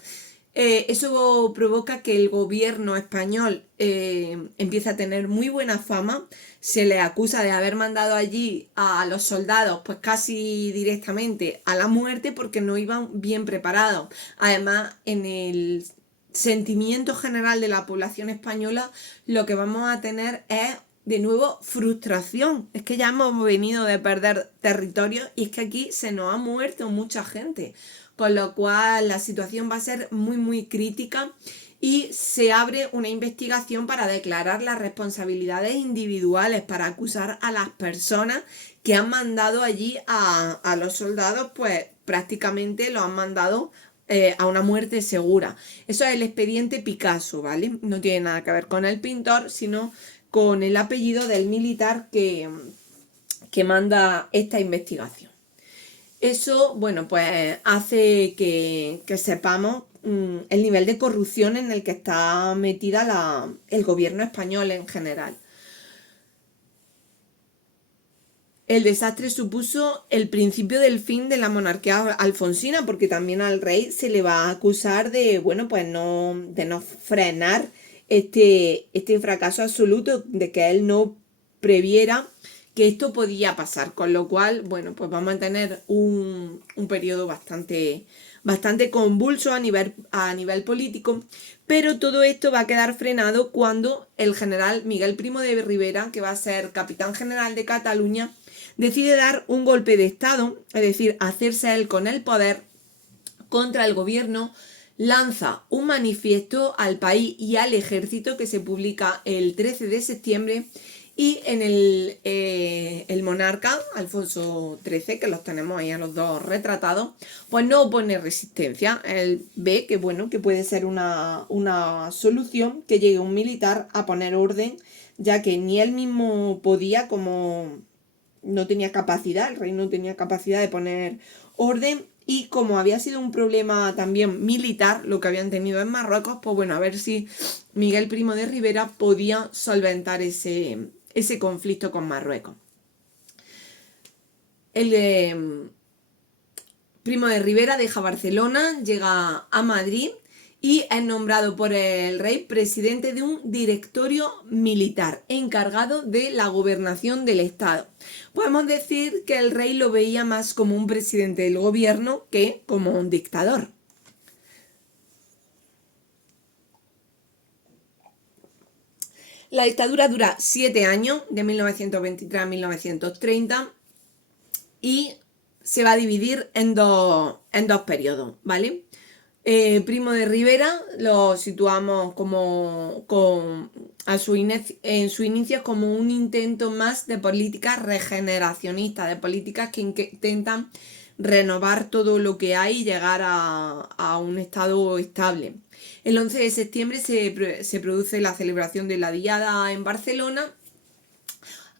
Eso provoca que el gobierno español empiece a tener muy buena fama. Se le acusa de haber mandado allí a los soldados pues casi directamente a la muerte porque no iban bien preparados. Además, en el sentimiento general de la población española, lo que vamos a tener es de nuevo frustración. Es que ya hemos venido de perder territorio y es que aquí se nos ha muerto mucha gente, con lo cual la situación va a ser muy muy crítica y se abre una investigación para declarar las responsabilidades individuales, para acusar a las personas que han mandado allí a los soldados, pues prácticamente los han mandado a una muerte segura. Eso es el expediente Picasso, ¿vale? No tiene nada que ver con el pintor, sino con el apellido del militar que manda esta investigación. Eso, bueno, pues hace que sepamos el nivel de corrupción en el que está metida el gobierno español en general. El desastre supuso el principio del fin de la monarquía alfonsina, porque también al rey se le va a acusar de, bueno, pues de no frenar este fracaso absoluto, de que él no previera que esto podía pasar, con lo cual, bueno, pues vamos a tener un periodo bastante convulso a nivel político, pero todo esto va a quedar frenado cuando el general Miguel Primo de Rivera, que va a ser capitán general de Cataluña, decide dar un golpe de estado, es decir, hacerse él con el poder contra el gobierno, lanza un manifiesto al país y al ejército que se publica el 13 de septiembre y en el monarca, Alfonso XIII, que los tenemos ahí a los dos retratados, pues no opone resistencia. Él ve que, bueno, que puede ser una solución que llegue un militar a poner orden, ya que ni él mismo podía, como no tenía capacidad, el rey no tenía capacidad de poner orden, y como había sido un problema también militar lo que habían tenido en Marruecos, pues bueno, a ver si Miguel Primo de Rivera podía solventar ese conflicto con Marruecos. El Primo de Rivera deja Barcelona, llega a Madrid y es nombrado por el rey presidente de un directorio militar encargado de la gobernación del Estado. Podemos decir que el rey lo veía más como un presidente del gobierno que como un dictador. La dictadura dura 7 años, de 1923 a 1930, y se va a dividir en dos periodos, ¿vale? Primo de Rivera lo situamos en su inicio como un intento más de políticas regeneracionistas, de políticas que intentan renovar todo lo que hay y llegar a un estado estable. El 11 de septiembre se produce la celebración de la Diada en Barcelona.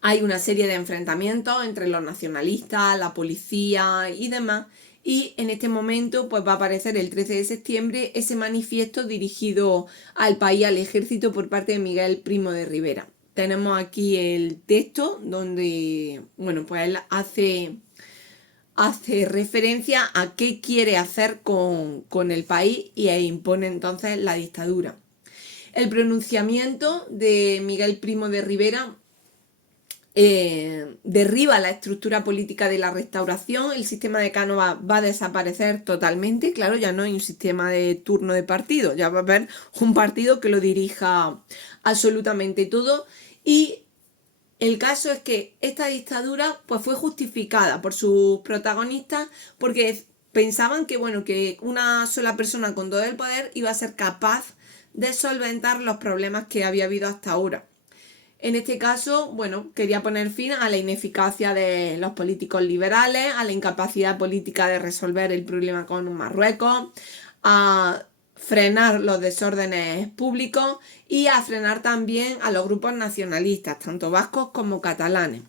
Hay una serie de enfrentamientos entre los nacionalistas, la policía y demás. Y en este momento pues va a aparecer el 13 de septiembre ese manifiesto dirigido al país, al ejército, por parte de Miguel Primo de Rivera. Tenemos aquí el texto donde, bueno, pues él hace referencia a qué quiere hacer con el país y impone entonces la dictadura. El pronunciamiento de Miguel Primo de Rivera derriba la estructura política de la Restauración. El sistema de Cánovas va a desaparecer totalmente. Claro, ya no hay un sistema de turno de partido, ya va a haber un partido que lo dirija absolutamente todo. Y el caso es que esta dictadura pues fue justificada por sus protagonistas porque pensaban que, bueno, que una sola persona con todo el poder iba a ser capaz de solventar los problemas que había habido hasta ahora. En este caso, bueno, quería poner fin a la ineficacia de los políticos liberales, a la incapacidad política de resolver el problema con Marruecos, a frenar los desórdenes públicos y a frenar también a los grupos nacionalistas, tanto vascos como catalanes.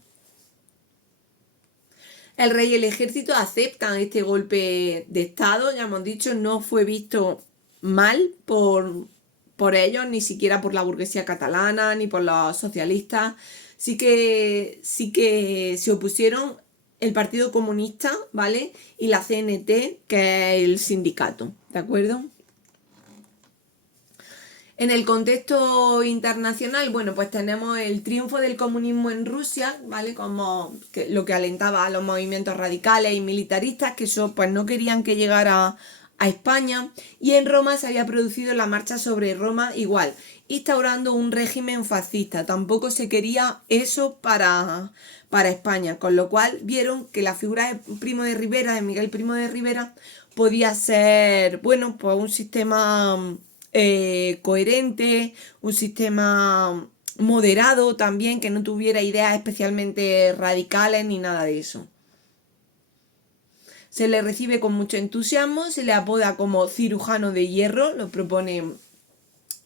El rey y el ejército aceptan este golpe de Estado, ya hemos dicho, no fue visto mal por ellos, ni siquiera por la burguesía catalana, ni por los socialistas. Sí que se opusieron el Partido Comunista, ¿vale? Y la CNT, que es el sindicato, ¿de acuerdo? En el contexto internacional, bueno, pues tenemos el triunfo del comunismo en Rusia, ¿vale? Como lo que alentaba a los movimientos radicales y militaristas, que eso pues no querían que llegara a España. Y en Roma se había producido la marcha sobre Roma igual, instaurando un régimen fascista. Tampoco se quería eso para España, con lo cual vieron que la figura de Primo de Rivera, de Miguel Primo de Rivera, podía ser, bueno, pues un sistema coherente, un sistema moderado también, que no tuviera ideas especialmente radicales ni nada de eso. Se le recibe con mucho entusiasmo, se le apoda como cirujano de hierro, lo propone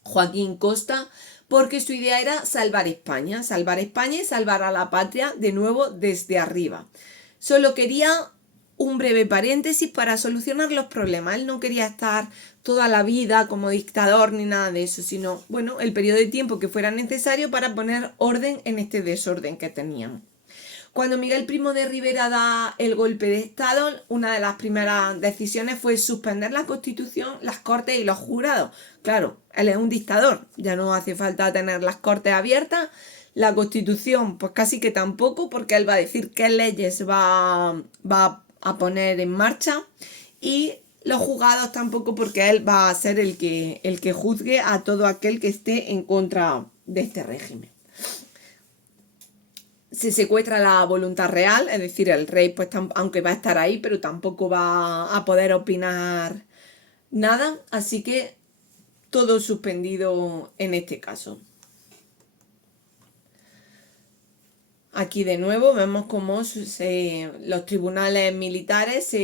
Joaquín Costa, porque su idea era salvar España y salvar a la patria de nuevo desde arriba. Solo quería un breve paréntesis para solucionar los problemas. Él no quería estar toda la vida como dictador ni nada de eso, sino, bueno, el periodo de tiempo que fuera necesario para poner orden en este desorden que teníamos. Cuando Miguel Primo de Rivera da el golpe de Estado, una de las primeras decisiones fue suspender la Constitución, las Cortes y los jurados. Claro, él es un dictador, ya no hace falta tener las Cortes abiertas, la Constitución pues casi que tampoco, porque él va a decir qué leyes va a poner en marcha, y los juzgados tampoco, porque él va a ser el que juzgue a todo aquel que esté en contra de este régimen. Se secuestra la voluntad real, es decir, el rey, pues aunque va a estar ahí, pero tampoco va a poder opinar nada, así que todo suspendido en este caso. Aquí de nuevo vemos cómo los tribunales militares,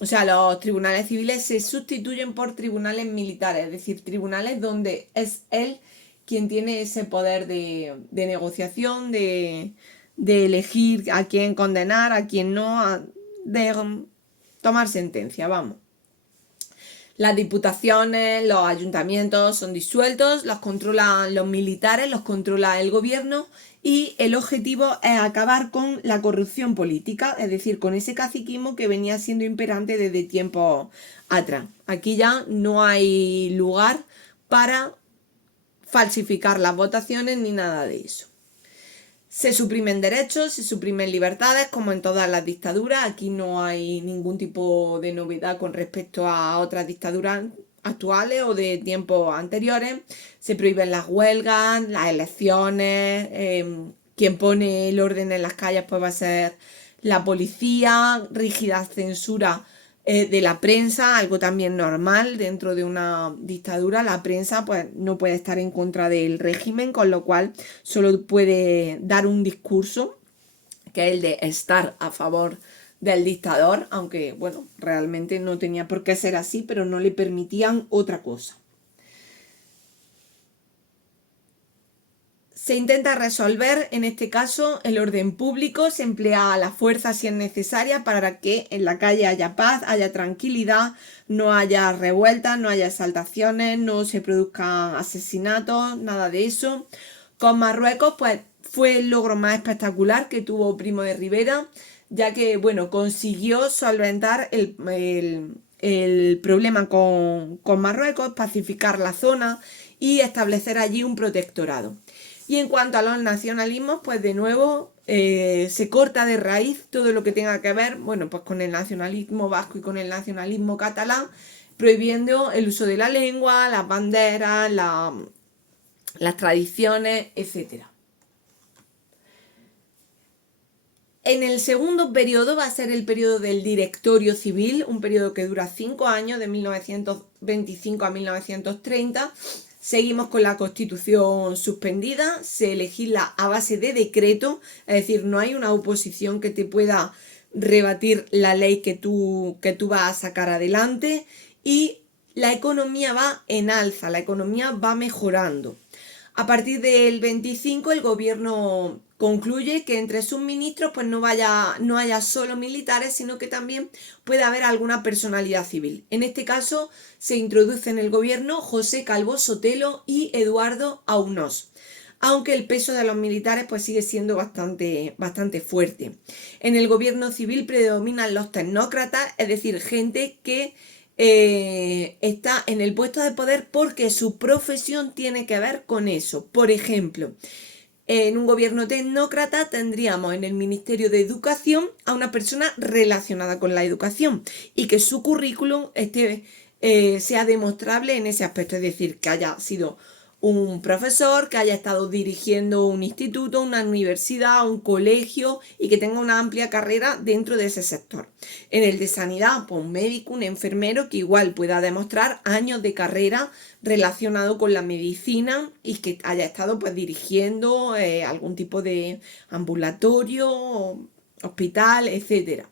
los tribunales civiles se sustituyen por tribunales militares, es decir, tribunales donde es él quien tiene ese poder de negociación, de elegir a quién condenar, a quién no, de tomar sentencia, vamos. Las diputaciones, los ayuntamientos son disueltos, los controlan los militares, los controla el gobierno, y el objetivo es acabar con la corrupción política, es decir, con ese caciquismo que venía siendo imperante desde tiempo atrás. Aquí ya no hay lugar para falsificar las votaciones ni nada de eso. Se suprimen derechos, se suprimen libertades, como en todas las dictaduras. Aquí no hay ningún tipo de novedad con respecto a otras dictaduras actuales o de tiempos anteriores. Se prohíben las huelgas, las elecciones. Quien pone el orden en las calles pues va a ser la policía. Rígida censura de la prensa, algo también normal dentro de una dictadura. La prensa pues no puede estar en contra del régimen, con lo cual solo puede dar un discurso, que es el de estar a favor del dictador, aunque bueno, realmente no tenía por qué ser así, pero no le permitían otra cosa. Se intenta resolver, en este caso, el orden público, se emplea la fuerza si es necesaria para que en la calle haya paz, haya tranquilidad, no haya revueltas, no haya exaltaciones, no se produzcan asesinatos, nada de eso. Con Marruecos, pues fue el logro más espectacular que tuvo Primo de Rivera, ya que, bueno, consiguió solventar el problema con Marruecos, pacificar la zona y establecer allí un protectorado. Y en cuanto a los nacionalismos, pues de nuevo se corta de raíz todo lo que tenga que ver, bueno, pues con el nacionalismo vasco y con el nacionalismo catalán, prohibiendo el uso de la lengua, las banderas, las tradiciones, etc. En el segundo periodo va a ser el periodo del Directorio Civil, un periodo que dura 5 años, de 1925 a 1930. Seguimos con la Constitución suspendida, se legisla a base de decreto, es decir, no hay una oposición que te pueda rebatir la ley que tú vas a sacar adelante, y la economía va en alza, la economía va mejorando. A partir del 25 el gobierno concluye que entre sus ministros pues no haya solo militares, sino que también puede haber alguna personalidad civil. En este caso se introduce en el gobierno José Calvo Sotelo y Eduardo Aunós, aunque el peso de los militares pues sigue siendo bastante fuerte. En el gobierno civil predominan los tecnócratas, es decir, gente que está en el puesto de poder porque su profesión tiene que ver con eso. Por ejemplo, en un gobierno tecnócrata tendríamos en el Ministerio de Educación a una persona relacionada con la educación y que su currículum sea demostrable en ese aspecto, es decir, que haya sido un profesor, que haya estado dirigiendo un instituto, una universidad, un colegio y que tenga una amplia carrera dentro de ese sector. En el de sanidad, pues un médico, un enfermero que igual pueda demostrar años de carrera relacionado con la medicina y que haya estado pues dirigiendo algún tipo de ambulatorio, hospital, etcétera.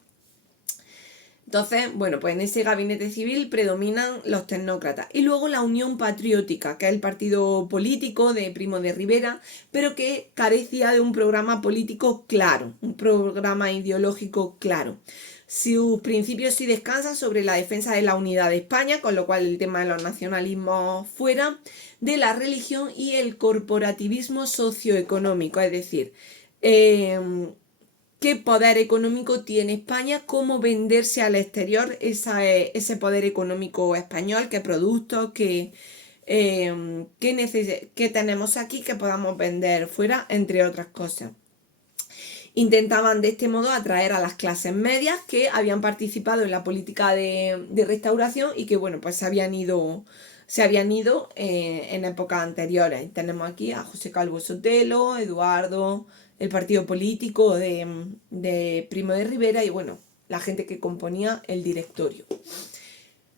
Entonces, bueno, pues en ese gabinete civil predominan los tecnócratas. Y luego la Unión Patriótica, que es el partido político de Primo de Rivera, pero que carecía de un programa político claro, un programa ideológico claro. Sus principios sí descansan sobre la defensa de la unidad de España, con lo cual el tema de los nacionalismos fuera, de la religión y el corporativismo socioeconómico, es decir, qué poder económico tiene España, cómo venderse al exterior ese poder económico español, qué productos, qué tenemos aquí que podamos vender fuera, entre otras cosas. Intentaban de este modo atraer a las clases medias que habían participado en la política de restauración y que, bueno, pues se habían ido en épocas anteriores. Tenemos aquí a José Calvo Sotelo, Eduardo, el partido político de Primo de Rivera y, bueno, la gente que componía el directorio.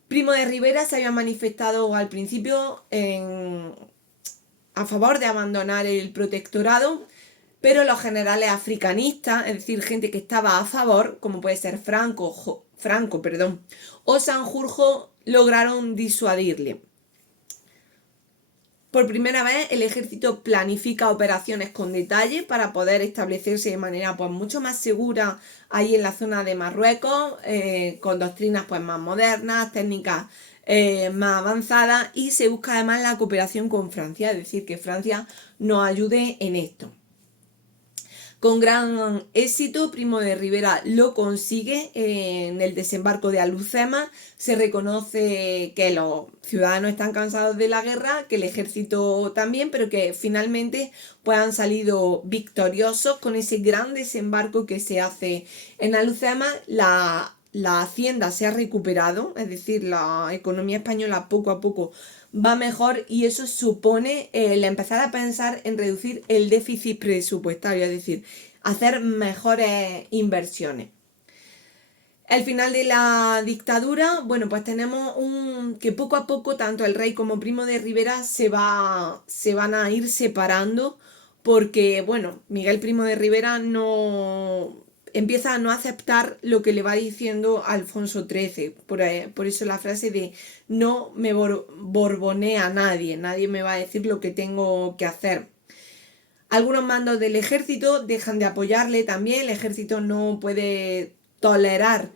Primo de Rivera se había manifestado al principio a favor de abandonar el protectorado, pero los generales africanistas, es decir, gente que estaba a favor, como puede ser Franco o Sanjurjo, lograron disuadirle. Por primera vez el ejército planifica operaciones con detalle para poder establecerse de manera pues mucho más segura ahí en la zona de Marruecos, con doctrinas pues más modernas, técnicas más avanzadas, y se busca además la cooperación con Francia, es decir, que Francia nos ayude en esto. Con gran éxito, Primo de Rivera lo consigue en el desembarco de Alhucemas. Se reconoce que los ciudadanos están cansados de la guerra, que el ejército también, pero que finalmente pues, han salido victoriosos con ese gran desembarco que se hace en Alhucemas. La hacienda se ha recuperado, es decir, la economía española poco a poco va mejor y eso supone el empezar a pensar en reducir el déficit presupuestario, es decir, hacer mejores inversiones. Al final de la dictadura, bueno, pues tenemos que poco a poco tanto el rey como Primo de Rivera se van a ir separando porque, bueno, Miguel Primo de Rivera empieza a no aceptar lo que le va diciendo Alfonso XIII. Por eso la frase de no me borbonea nadie me va a decir lo que tengo que hacer. Algunos mandos del ejército dejan de apoyarle también. El ejército no puede tolerar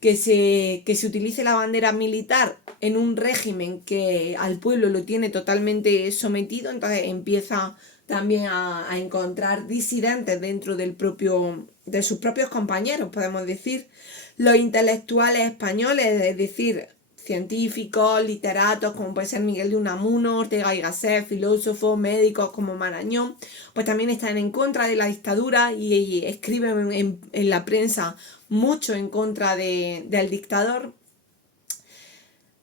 que se utilice la bandera militar en un régimen que al pueblo lo tiene totalmente sometido, entonces empieza también a encontrar disidentes dentro de sus propios compañeros, podemos decir. Los intelectuales españoles, es decir, científicos, literatos, como puede ser Miguel de Unamuno, Ortega y Gasset, filósofos, médicos como Marañón, pues también están en contra de la dictadura y escriben en la prensa mucho en contra del dictador.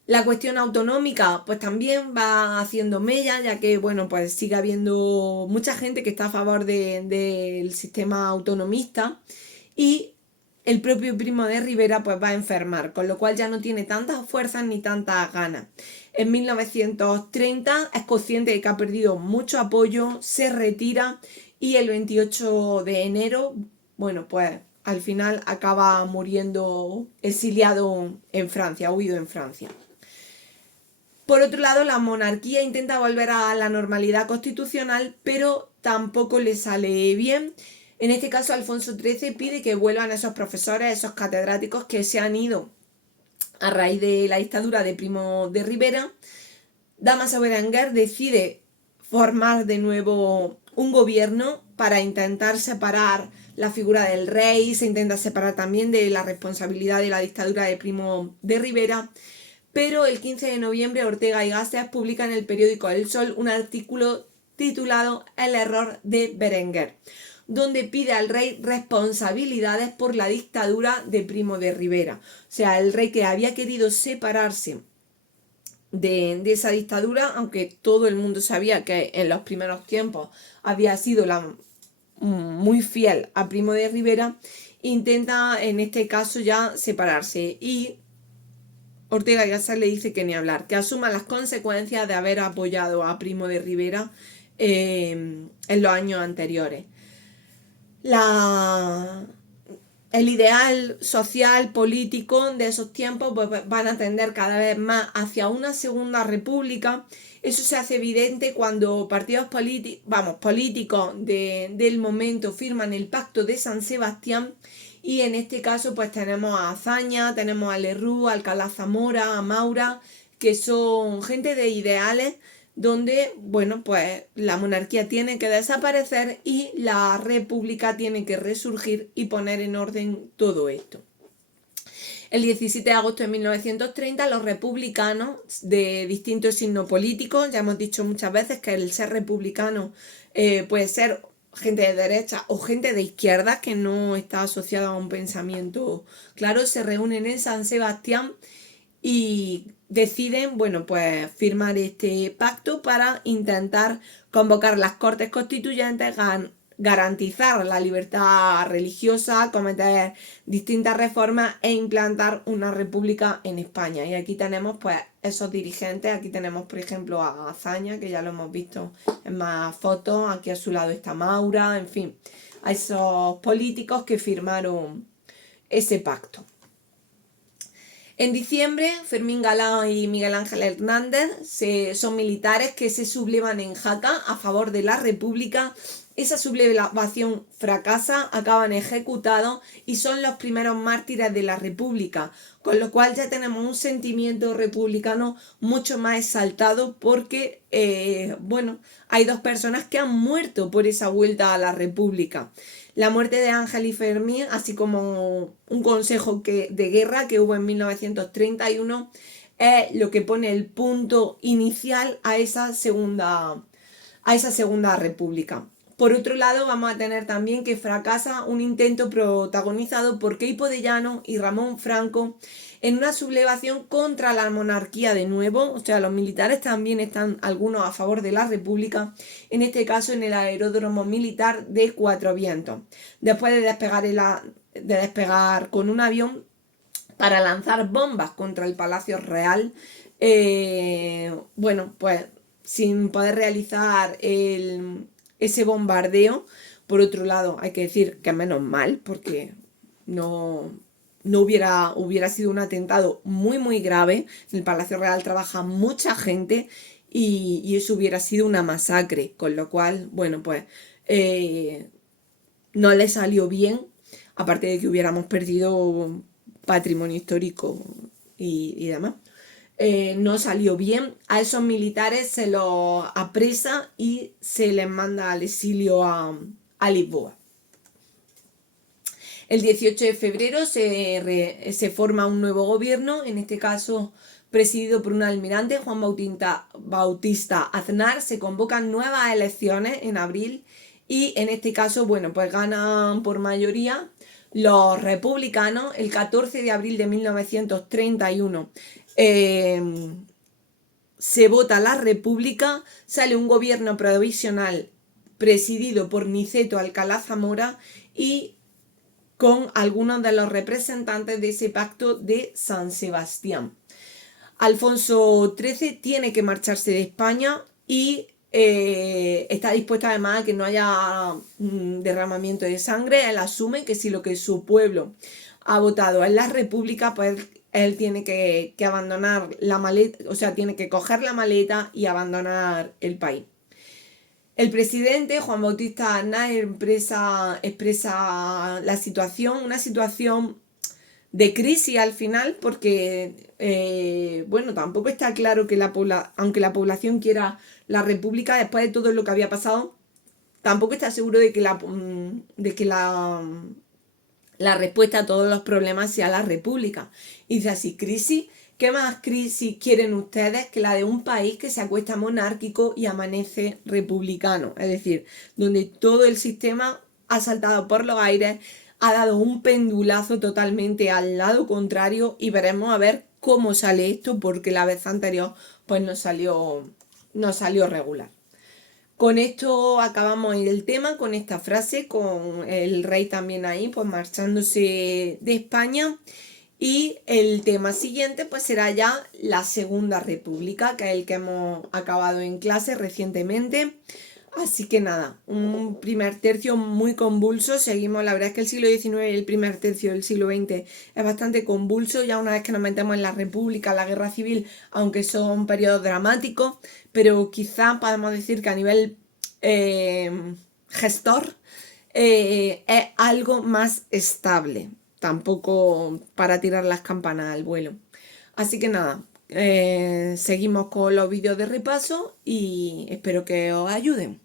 La cuestión autonómica pues también va haciendo mella, ya que bueno, pues sigue habiendo mucha gente que está a favor del sistema autonomista y el propio Primo de Rivera pues va a enfermar, con lo cual ya no tiene tantas fuerzas ni tantas ganas. En 1930 es consciente de que ha perdido mucho apoyo, se retira y el 28 de enero, bueno, pues al final acaba muriendo exiliado en Francia, huido en Francia. Por otro lado, la monarquía intenta volver a la normalidad constitucional, pero tampoco le sale bien. En este caso, Alfonso XIII pide que vuelvan esos profesores, esos catedráticos que se han ido a raíz de la dictadura de Primo de Rivera. Damaso Berenguer decide formar de nuevo un gobierno para intentar separar la figura del rey, se intenta separar también de la responsabilidad de la dictadura de Primo de Rivera, pero el 15 de noviembre Ortega y Gasset publica en el periódico El Sol un artículo titulado El error de Berenguer, donde pide al rey responsabilidades por la dictadura de Primo de Rivera. O sea, el rey que había querido separarse de esa dictadura, aunque todo el mundo sabía que en los primeros tiempos había sido muy fiel a Primo de Rivera, intenta en este caso ya separarse, y Ortega y Gasset le dice que ni hablar, que asuma las consecuencias de haber apoyado a Primo de Rivera en los años anteriores. El ideal social, político de esos tiempos pues, van a tender cada vez más hacia una segunda república. Eso se hace evidente cuando partidos políticos del momento firman el Pacto de San Sebastián, y en este caso pues tenemos a Azaña, tenemos a Lerroux, a Alcalá Zamora, a Maura, que son gente de ideales donde, bueno, pues la monarquía tiene que desaparecer y la república tiene que resurgir y poner en orden todo esto. El 17 de agosto de 1930 los republicanos de distintos signos políticos, ya hemos dicho muchas veces que el ser republicano puede ser gente de derecha o gente de izquierda que no está asociada a un pensamiento claro, se reúnen en San Sebastián y deciden, bueno, pues firmar este pacto para intentar convocar las Cortes Constituyentes, garantizar la libertad religiosa, cometer distintas reformas e implantar una república en España. Y aquí tenemos pues esos dirigentes, aquí tenemos por ejemplo a Azaña, que ya lo hemos visto en más fotos, aquí a su lado está Maura, en fin, a esos políticos que firmaron ese pacto. En diciembre, Fermín Galán y Miguel Ángel Hernández son militares que se sublevan en Jaca a favor de la República. Esa sublevación fracasa, acaban ejecutados y son los primeros mártires de la República, con lo cual ya tenemos un sentimiento republicano mucho más exaltado porque, bueno, hay dos personas que han muerto por esa vuelta a la República. La muerte de Ángel y Fermín, así como un consejo de guerra que hubo en 1931, es lo que pone el punto inicial a esa segunda república. Por otro lado, vamos a tener también que fracasa un intento protagonizado por Queipo de Llano y Ramón Franco en una sublevación contra la monarquía de nuevo. O sea, los militares también están algunos a favor de la república, en este caso en el aeródromo militar de Cuatro Vientos. Después de despegar con un avión para lanzar bombas contra el Palacio Real, bueno, pues sin poder realizar ese bombardeo. Por otro lado, hay que decir que menos mal, porque no hubiera sido un atentado muy grave. En el Palacio Real trabaja mucha gente y eso hubiera sido una masacre, con lo cual, bueno, pues no le salió bien, aparte de que hubiéramos perdido patrimonio histórico y demás. No salió bien. A esos militares se los apresa y se les manda al exilio a Lisboa. El 18 de febrero se forma un nuevo gobierno, en este caso presidido por un almirante, Juan Bautista Aznar. Se convocan nuevas elecciones en abril y en este caso, bueno, pues ganan por mayoría los republicanos. El 14 de abril de 1931 se vota la república, sale un gobierno provisional presidido por Niceto Alcalá Zamora y con algunos de los representantes de ese pacto de San Sebastián. Alfonso XIII tiene que marcharse de España y está dispuesto además a que no haya derramamiento de sangre. Él asume que si lo que su pueblo ha votado es la república, pues él tiene que abandonar la maleta, o sea, tiene que coger la maleta y abandonar el país. El presidente Juan Bautista Aznar expresa la situación, una situación de crisis al final, porque bueno, tampoco está claro que aunque la población quiera la república, después de todo lo que había pasado, tampoco está seguro de que la respuesta a todos los problemas sea la república. Y dice así: crisis ¿Qué más crisis quieren ustedes que la de un país que se acuesta monárquico y amanece republicano? Es decir, donde todo el sistema ha saltado por los aires, ha dado un pendulazo totalmente al lado contrario y veremos a ver cómo sale esto porque la vez anterior pues no salió regular. Con esto acabamos el tema, con esta frase, con el rey también ahí pues marchándose de España. Y el tema siguiente pues será ya la Segunda República, que es el que hemos acabado en clase recientemente. Así que nada, un primer tercio muy convulso. Seguimos, la verdad es que el siglo XIX y el primer tercio del siglo XX es bastante convulso. Ya una vez que nos metemos en la República, la Guerra Civil, aunque son periodos dramáticos, pero quizá podemos decir que a nivel gestor es algo más estable. Tampoco para tirar las campanas al vuelo. Así que nada, seguimos con los vídeos de repaso y espero que os ayuden.